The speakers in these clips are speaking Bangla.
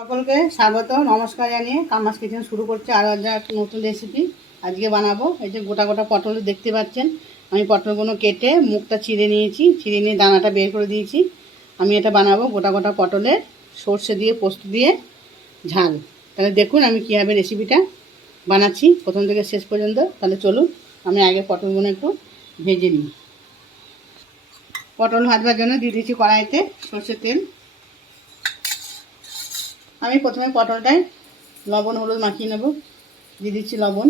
সকলকে স্বাগত নমস্কার জানিয়ে কামাস কিচেন শুরু করছে আরও একটা নতুন রেসিপি। আজকে বানাবো এই যে গোটা গোটা পটল দেখতে পাচ্ছেন। আমি পটলগুলো কেটে মুখটা চিড়ে নিয়েছি, চিড়ে নিয়ে দানাটা বের করে দিয়েছি। আমি এটা বানাবো গোটা গোটা পটলের সর্ষে দিয়ে পোস্ত দিয়ে ঝাল। তাহলে দেখুন আমি কীভাবে রেসিপিটা বানাচ্ছি প্রথম থেকে শেষ পর্যন্ত। তাহলে চলুন আমি আগে পটলগুলো একটু ভেজে নিই। পটল ভাজবার জন্য দিয়ে দিচ্ছি কড়াইতে সর্ষের তেল। আমি প্রথমে পটলটায় লবণ হলুদ মাখিয়ে নেব। দিয়ে দিচ্ছি লবণ,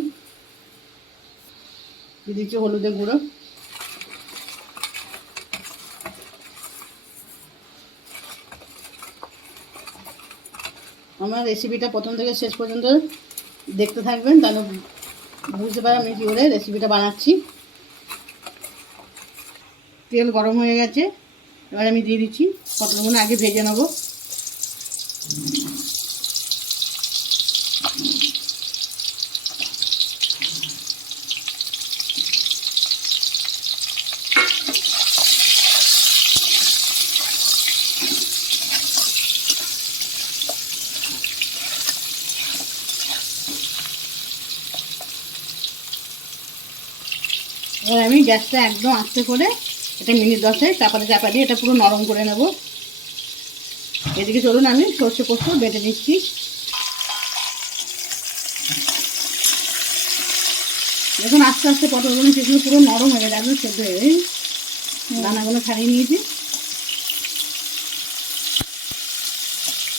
দিয়ে দিচ্ছি হলুদের গুঁড়ো, আমার রেসিপিটা প্রথম থেকে শেষ পর্যন্ত দেখতে থাকবেন, তাহলে বুঝতে পারবেন আমি কী করে রেসিপিটা বানাচ্ছি। তেল গরম হয়ে গেছে, এবার আমি দিয়ে দিচ্ছি পটলগুলো আগে ভেজে নেব। এবার আমি গ্যাসটা একদম আস্তে করে এটা মিনিট 10 চাপা দিয়ে এটা পুরো নরম করে নেব। এদিকে চলুন আমি সর্ষে পোস্ত বেটে নিচ্ছি। দেখুন আস্তে আস্তে পটলগুলো সেগুলো পুরো নরম হয়ে গেছে, একদম সেদ্ধ হয়ে গেছে, দানাগুলো ছাড়িয়ে নিয়েছি।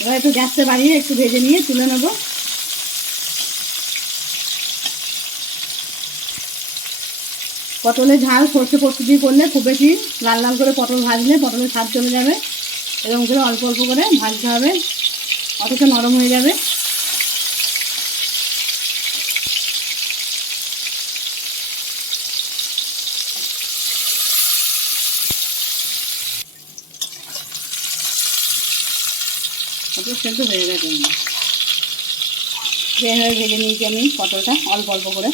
এবার একটু গ্যাসটা বাড়িয়ে একটু ভেজে নিয়ে তুলে নেব। পটলের ঝাল সর্ষে পোস্ত দিয়ে করলে খুব বেশি লাল লাল করে পটল ভাজলে পটলের স্বাদ চলে যাবে। এরকম করে অল্প অল্প করে ভাজতে হবে, অথচ নরম হয়ে যাবে। পটল সেদ্ধ হয়ে গেছে, যেভাবে ভেজে নিয়েছি আমি পটলটা অল্প অল্প করে।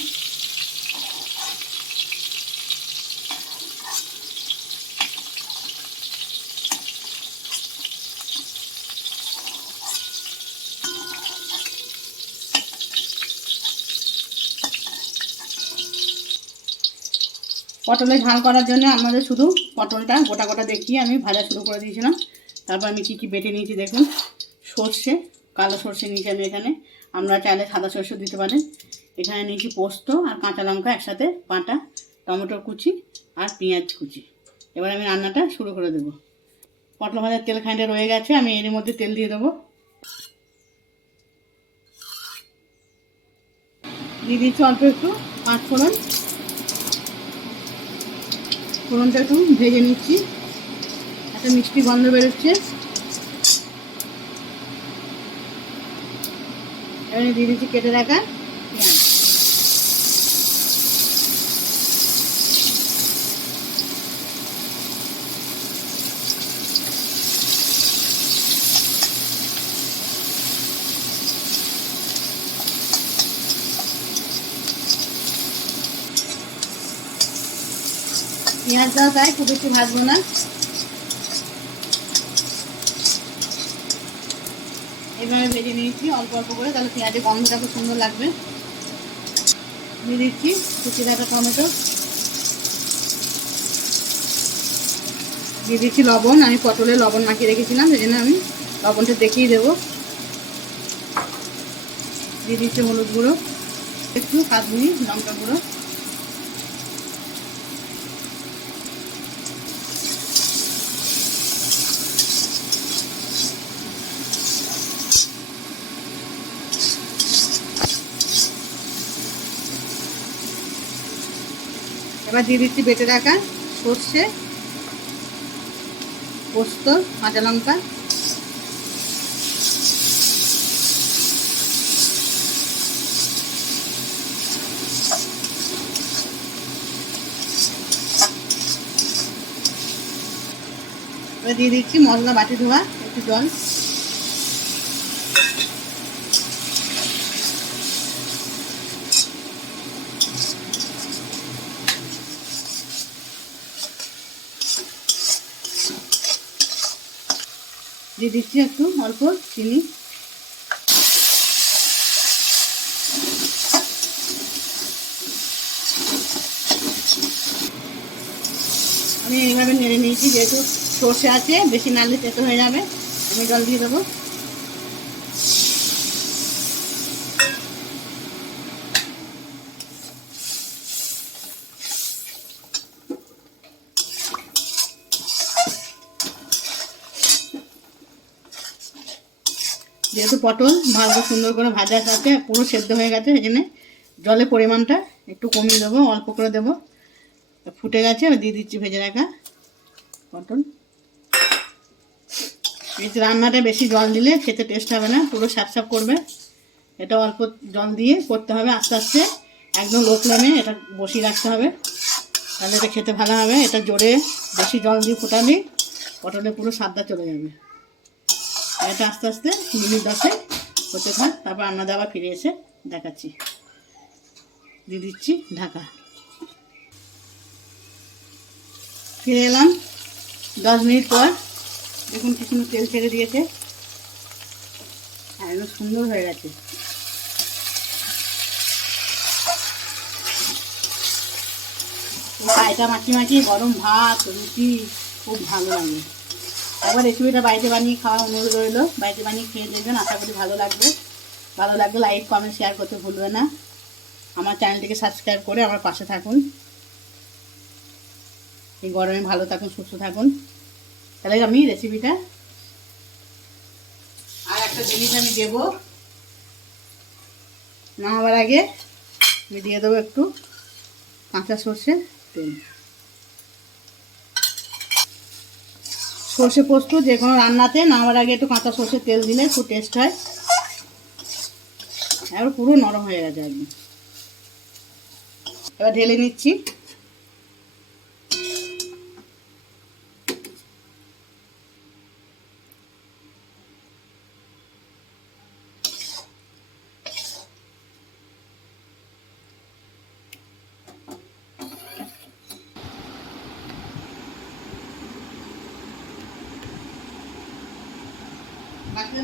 পটলে ঝাল করার জন্য আমাদের শুধু পটলটা গোটা গোটা দেখিয়ে আমি ভাজা শুরু করে দিয়েছিলাম। তারপর আমি কী কী বেটে নিয়েছি দেখুন। সর্ষে, কালো সর্ষে নিয়েছি আমি এখানে, আমরা চাইলে সাদা সর্ষে দিতে পারেন। এখানে নিয়েছি পোস্ত আর কাঁচা লঙ্কা একসাথে বাটা, টমেটো কুচি আর পেঁয়াজ কুচি। এবার আমি রান্নাটা শুরু করে দেবো। পটল ভাজার তেল খানিকটা রয়ে গেছে, আমি এর মধ্যে তেল দিয়ে দেবো। দিয়ে দিচ্ছি অল্প একটু পাঁচ ফোড়ন। ফোড়নটা একটু ভেজে নিচ্ছি, একটা মিষ্টি গন্ধ বেরোচ্ছে। এবারে দিয়ে দিচ্ছি কেটে রাখা পেঁয়াজ। পেঁয়াজটাও তাই খুব একটু ভাজবো না, এভাবে ভেজে নিয়েছি অল্প অল্প করে, তাহলে পেঁয়াজের গন্ধটা খুব সুন্দর লাগবে। দিয়ে দিচ্ছি কুচি রাখা টমেটো, দিয়ে দিচ্ছি লবণ। আমি পটলে লবণ মাখিয়ে রেখেছিলাম, সেই জন্য আমি লবণটা দেখিয়ে দেবো। দিয়ে দিচ্ছি হলুদ গুঁড়ো, একটু কাশ্মীরি লঙ্কা গুঁড়ো, এবার দিয়ে দিচ্ছি বেটে রাখা সর্ষে পোস্ত কাঁচা লঙ্কা, এবার দিয়ে দিচ্ছি মশলা বাটি ধোয়া একটু জল। দিয়ে দিচ্ছি একটু অল্প চিনি। এইভাবে নেড়ে নিয়েছি, যেহেতু সর্ষে আছে বেশি নাড়লে তেতো হয়ে যাবে। আমি জল দিয়ে দেবো। যেহেতু পটল ভালো সুন্দর করে ভাজার সাথে পুরো সেদ্ধ হয়ে গেছে, এই জন্য জলের পরিমাণটা একটু কমিয়ে দেবো, অল্প করে দেবো। ফুটে গেছে, দিয়ে দিচ্ছি ভেজে রাখা পটল। এই রান্নাটা বেশি জল দিলে খেতে টেস্ট হবে না, পুরো সাপ সাপ করবে। এটা অল্প জল দিয়ে করতে হবে, আস্তে আস্তে একদম লো ফ্লেমে এটা বসিয়ে রাখতে হবে, তাহলে এটা খেতে ভালো হবে। এটা জোরে বেশি জল দিয়ে ফোটালে পটলে পুরো স্বাদটা চলে যাবে। এটা আস্তে আস্তে মিনিট 10 হতে থাক, তারপর আপনাদের আবার ফিরে এসে দেখাচ্ছি। দিয়ে দিচ্ছি ঢাকা। ফিরে এলাম 10 মিনিট পর। দেখুন কি সুন্দর তেল ছেড়ে দিয়েছে, একদম সুন্দর হয়ে গেছে। পায়টা মাখি মাখি গরম ভাত রুটি খুব ভালো লাগে। একবার রেসিপিটা বাড়িতে বানিয়ে খাওয়ার অনুরোধ রইল, বাড়িতে বানিয়ে খেয়ে দেখবেন, আশা করি ভালো লাগবে। ভালো লাগলে লাইক কমেন্ট শেয়ার করতে ভুলবে না। আমার চ্যানেলটিকে সাবস্ক্রাইব করে আমার পাশে থাকুন। এই গরমে ভালো থাকুন, সুস্থ থাকুন। তাহলে আমি রেসিপিটা আর একটা জিনিস আমি দেবো, নামাবার আগে আমি দিয়ে দেবো একটু কাঁচা সর্ষের তেল। সর্ষে পোস্ত যে কোনো রান্নাতে নামাবার আগে একটু কাঁচা সর্ষের তেল দিলে খুব টেস্ট হয়। এবার পুরো নরম হয়ে গেছে একদম। এবার ঢেলে নিচ্ছি। বাকি